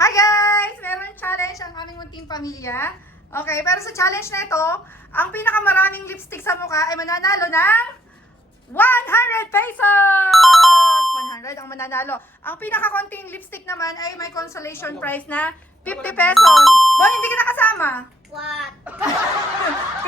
Hi guys! Meron challenge ang aming munting pamilya. Okay, pero sa challenge na ito, ang pinakamaraming lipstick sa mukha ay mananalo ng 100 pesos! 100 ang mananalo. Ang pinakakonting lipstick naman ay may consolation prize na 50 pesos. Boy, hindi kita kasama. What? 50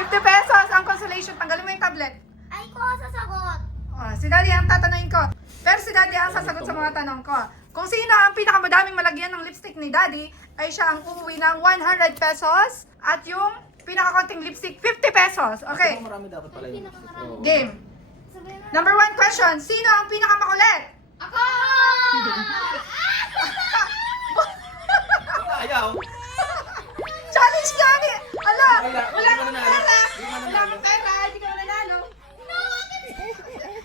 pesos ang consolation. Tanggalin mo yung tablet. Ay ko sasagot. Oh, si Daddy ang tatanungin ko. Pero si Daddy ang sasagot sa mga tanong ko. Kung sino ang pinakamadaming malagyan ng lipstick ni Daddy, ay siya ang uuwi ng 100 pesos. At yung pinakakonting lipstick, 50 pesos. Okay, Marami dapat pala yun. Oo. game. Sabihin na. Number 1 question. Sino ang pinakamakulit? Ako! Ayaw. Challenge Daddy! Ala, wala Di kang mo pera. nanalo. Di mo Wala nanalo. kang pera. Hindi ka mananalo.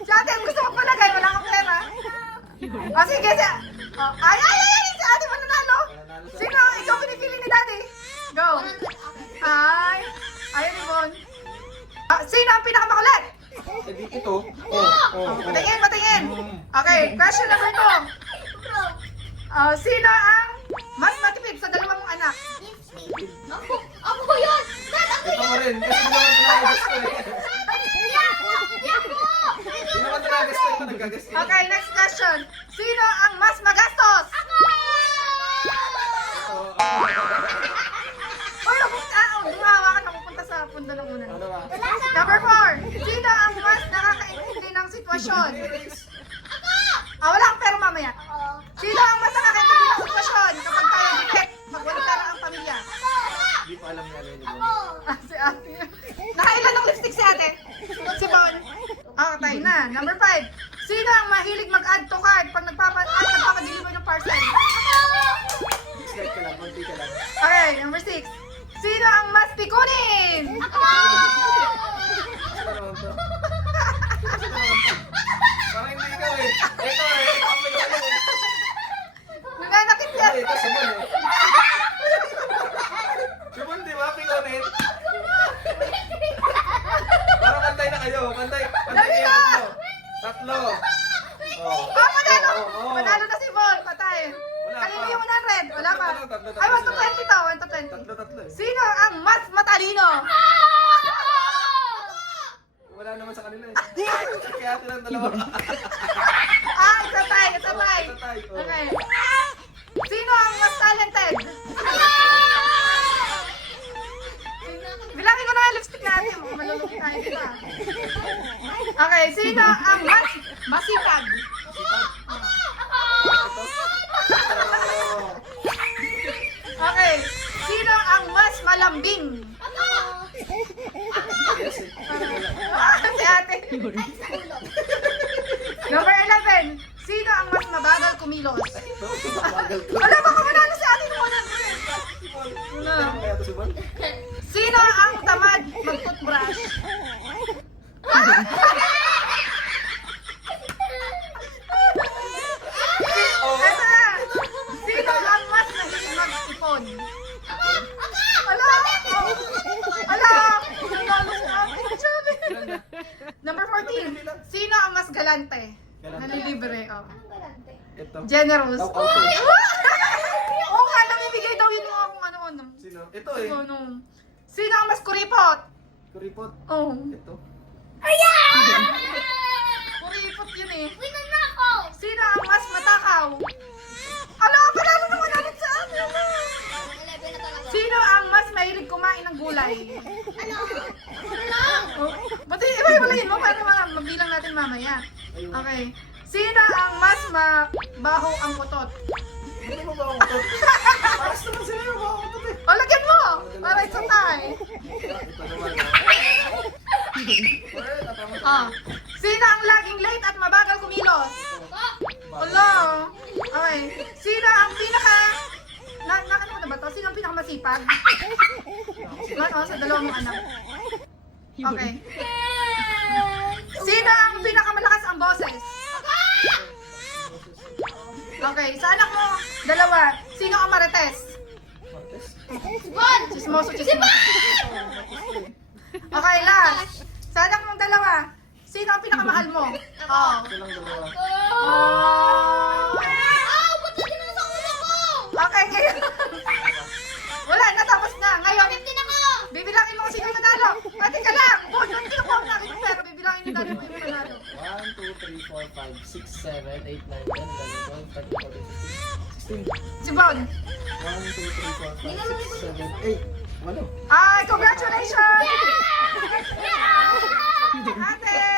Dati, ang gusto ko palagay, wala kang pera. O sige, ay! Si ate mananalo. Sino? Ikaw pinipili ni Daddy. Go. Ay! Ayun, Ibon. Sino ang pinakamakulit? Eh, di ito. Oh. Patingin, patingin. Okay, question number 2. Sino ang mas matipid sa dalawang mong anak? Lipstick. Ako yun! Dad, ako Ito yun! mo rin. Kasi hindi naman talaga gusto eh. Yako! Hindi naman talaga gusto ito. Nagkagusto. Okay, next question. Sino ang mas magastos? Uy, gumawa ka na pupunta sa pundo ng una. Ano ba? Number 4. Sino ang mas nakakaintindi ng sitwasyon? Wala kang pera mamaya. Sino ang mas nakakaintindi ng sitwasyon kapag tayo dikit? Magwala pera ang pamilya. Hindi pa alam nga rin. Si ate. Nakailan ng lipstick si ate? Si Bon. Tayo na. Number 5. Sino ang mahilig mag-add to cart pag nagpapadeliver ng parcel? Slide ka lang. Konti ka lang. Okay, number 6. Sino ang mas pikunin? Ano naman to? Parang hindi ikaw eh. Ito eh. Ikaw ang pagkakas eh. Nananakit yan. Ito, Subon eh. Subon, di ba? Pilonet. Parang pantay na kayo. Pantay kayo. Tatlo. Oh. Panalo! Oo. Panalo na si Bon. Patay. Wala Kanino pa. yung 100? Wala pa. Tatlo. Ay, 1 to 20 to. 1 to 20. Tatlo eh. Sino ang mas matalino? Wala naman sa kanila eh. Kaya ito lang dalawa. Isa tayo. Isa tayo. Ito tayo. Oh. Okay. Sino ang mas talented? Bilangin ko na yung lipstick natin. Mukhang malulugi tayo dito. Okay. Sino ang mas masipag? Oh. Okay. Sino ang mas malambing? Yes eh. Si ate. Number 11. Sino ang mas mabagal kumilos? Bagal to. Wala baka manalo si ate ng 100. Kaya ito Subon? Sino ang tamad mag-toothbrush? Ito na. Sino ang mas mahilig mag-ipon? Ala! Ala! Nanalo si ate. Chali. Number 14. Sino ang mas galante? Nalilibre. Ito. Generous. Out, out. Oo nga, namibigay daw yun yung akong ano. Sino? Ito eh. Sino ang mas kuripot? Kuripot. Oh. Ito. Kuripot yun eh. Winan na ako! Sino ang mas matakaw? Ala, panalo naman namin sa atin. 11 na talaga. Sino ang mas mahilig kumain ng gulay? Ano? Oh, ba't iba-ibalayin mo para mabilang natin mamaya? Okay. Sino ang mas mabaho ang utot? Ano mo ba ako ito? Paras naman sila yung mga ito eh. O, lagyan mo! Para sa tayo. Ito naman. Well, tatama sa Sino ang laging late at mabagal kumilos? Wala. Okay. Sino ang ano na ba to? Sino ang pinakamasipag? Sa dalawang mong anak. Okay. Sino ang pinakamalakas ang boses? Okay. Sa anak mo, dalawa. Sino ang marites? Chismoso. Okay, last. Sa anak mong dalawa, sino ang pinakamahal mo? Ito lang dalawa. Oh. Ba't lagi na sa ulo ko? Okay, ngayon. Wala na, tapos na. Ngayon, 15 ako! bibilangin mo kung sino yung nanalo. Pati ka lang. Kung doon kinukuha mo natin yung pera, bibilangin yung nanalo yung nanalo. 1, 2, 3, 4, 5, 6, 7, 8, 9, 10, 11, 12, 13, 14, 15, 16. Si Bon. 1, 2, 3, 4, 5, 6, 7, 8. Walo. Ay, congratulations! Ate!